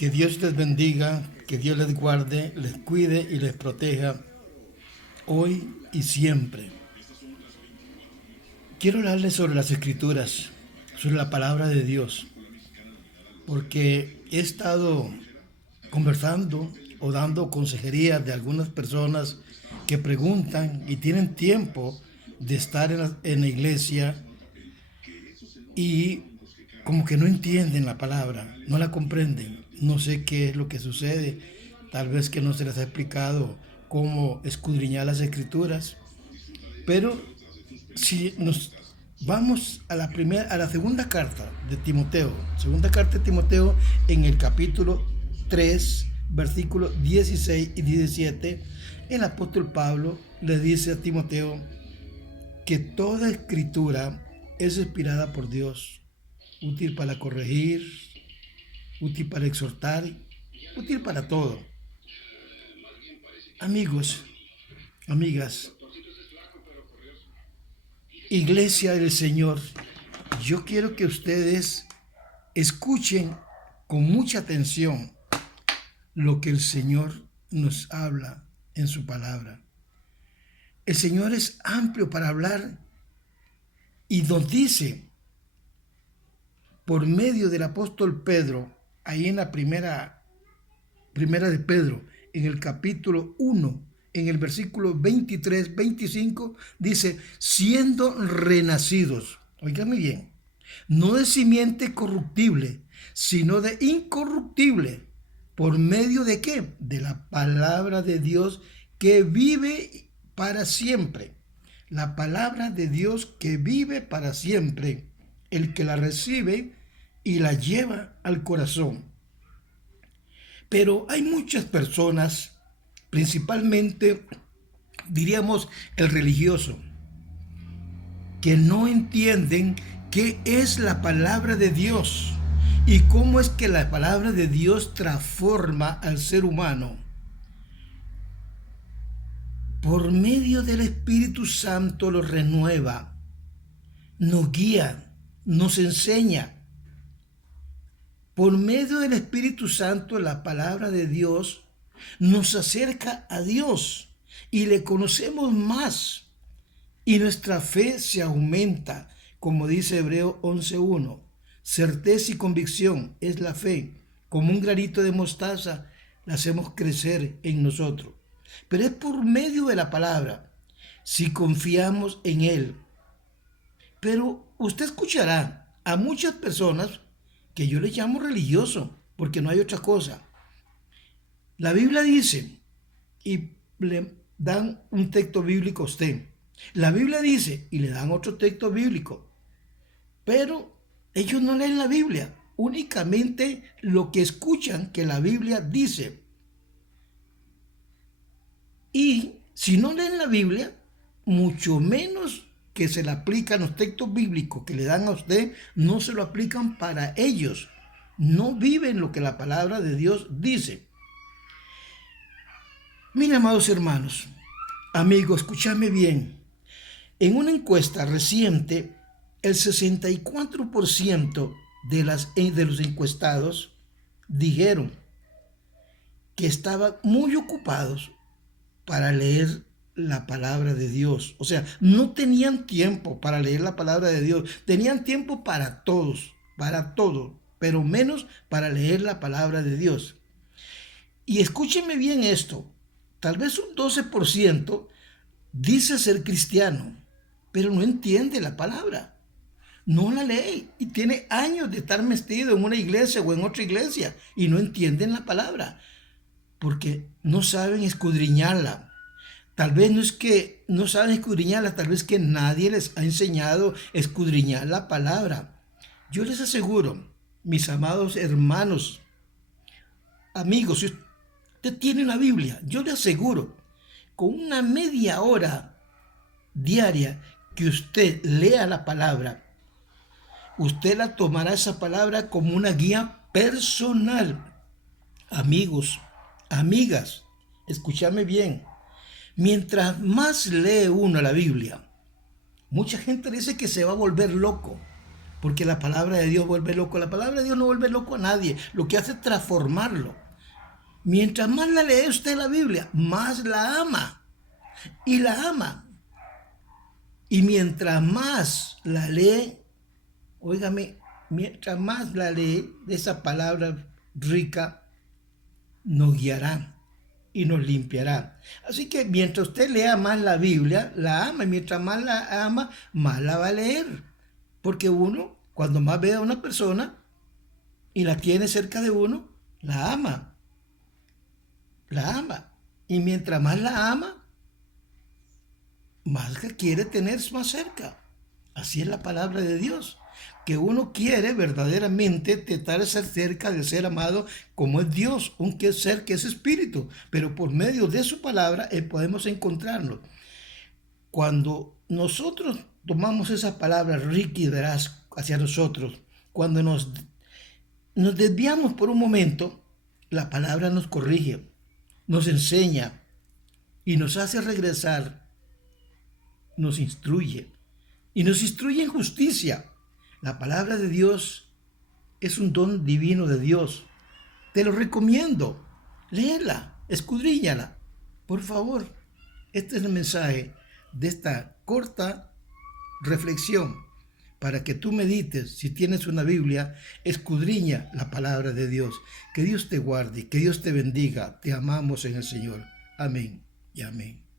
Que Dios les bendiga, que Dios les guarde, les cuide y les proteja hoy y siempre. Quiero hablarles sobre las escrituras, sobre la palabra de Dios, porque he estado conversando o dando consejería de algunas personas que preguntan y tienen tiempo de estar en la iglesia y como que no entienden la palabra, no la comprenden. No sé qué es lo que sucede, tal vez que no se les ha explicado cómo escudriñar las escrituras, pero si nos vamos a la segunda carta de Timoteo, segunda carta de Timoteo en el capítulo 3, versículos 16 y 17, el apóstol Pablo le dice a Timoteo que toda escritura es inspirada por Dios, útil para corregir, útil para exhortar, útil para todo. Amigos, amigas, Iglesia del Señor, yo quiero que ustedes escuchen con mucha atención lo que el Señor nos habla en su palabra. El Señor es amplio para hablar y nos dice por medio del apóstol Pedro, ahí en la primera de Pedro, en el capítulo 1, en el versículo 23, 25, dice, siendo renacidos, oígame bien, no de simiente corruptible, sino de incorruptible, ¿por medio de qué? De la palabra de Dios que vive para siempre. La palabra de Dios que vive para siempre, el que la recibe y la lleva al corazón. Pero hay muchas personas, principalmente, diríamos, el religioso, que no entienden qué es la palabra de Dios y cómo es que la palabra de Dios transforma al ser humano. Por medio del Espíritu Santo lo renueva, nos guía, nos enseña. Por medio del Espíritu Santo, la palabra de Dios nos acerca a Dios y le conocemos más y nuestra fe se aumenta, como dice Hebreo 11:1. Certeza y convicción es la fe, como un granito de mostaza la hacemos crecer en nosotros. Pero es por medio de la palabra, si confiamos en Él. Pero usted escuchará a muchas personas que yo les llamo religioso, porque no hay otra cosa. La Biblia dice, y le dan un texto bíblico a usted. La Biblia dice, y le dan otro texto bíblico. Pero ellos no leen la Biblia, únicamente lo que escuchan que la Biblia dice. Y si no leen la Biblia, mucho menos que se le aplican los textos bíblicos que le dan a usted, no se lo aplican para ellos. No viven lo que la palabra de Dios dice. Miren, amados hermanos, amigos, escúchame bien. En una encuesta reciente, el 64% de los encuestados dijeron que estaban muy ocupados para leer la palabra de Dios. O sea, no tenían tiempo para leer la palabra de Dios. Tenían tiempo para todos, para todo, pero menos para leer la palabra de Dios. Y escúchenme bien esto. Tal vez un 12% dice ser cristiano, pero no entiende la palabra. No la lee y tiene años de estar metido en una iglesia o en otra iglesia y no entienden la palabra porque no saben escudriñarla. Tal vez no es que no saben escudriñarla, tal vez que nadie les ha enseñado a escudriñar la palabra. Yo les aseguro, mis amados hermanos, amigos, si usted tiene una Biblia, yo le aseguro, con una media hora diaria que usted lea la palabra, usted la tomará esa palabra como una guía personal. Amigos, amigas, escúchame bien. Mientras más lee uno la Biblia, mucha gente dice que se va a volver loco, porque la palabra de Dios vuelve loco. La palabra de Dios no vuelve loco a nadie, lo que hace es transformarlo. Mientras más la lee usted la Biblia, más la ama y la ama. Y mientras más la lee, óigame, mientras más la lee de esa palabra rica, nos guiará y nos limpiará. Así que mientras usted lea más la Biblia, la ama, y mientras más la ama, más la va a leer. Porque uno, cuando más ve a una persona y la tiene cerca de uno, la ama. La ama. Y mientras más la ama, más la quiere tener más cerca. Así es la palabra de Dios. Que uno quiere verdaderamente tratar de ser cerca de ser amado como es Dios, un ser que es espíritu. Pero por medio de su palabra podemos encontrarnos. Cuando nosotros tomamos esa palabra rica y veraz hacia nosotros, cuando nos desviamos por un momento, la palabra nos corrige, nos enseña y nos hace regresar, nos instruye y nos instruye en justicia. La palabra de Dios es un don divino de Dios. Te lo recomiendo. Léela, escudriñala. Por favor, este es el mensaje de esta corta reflexión para que tú medites. Si tienes una Biblia, escudriña la palabra de Dios. Que Dios te guarde, que Dios te bendiga. Te amamos en el Señor. Amén y amén.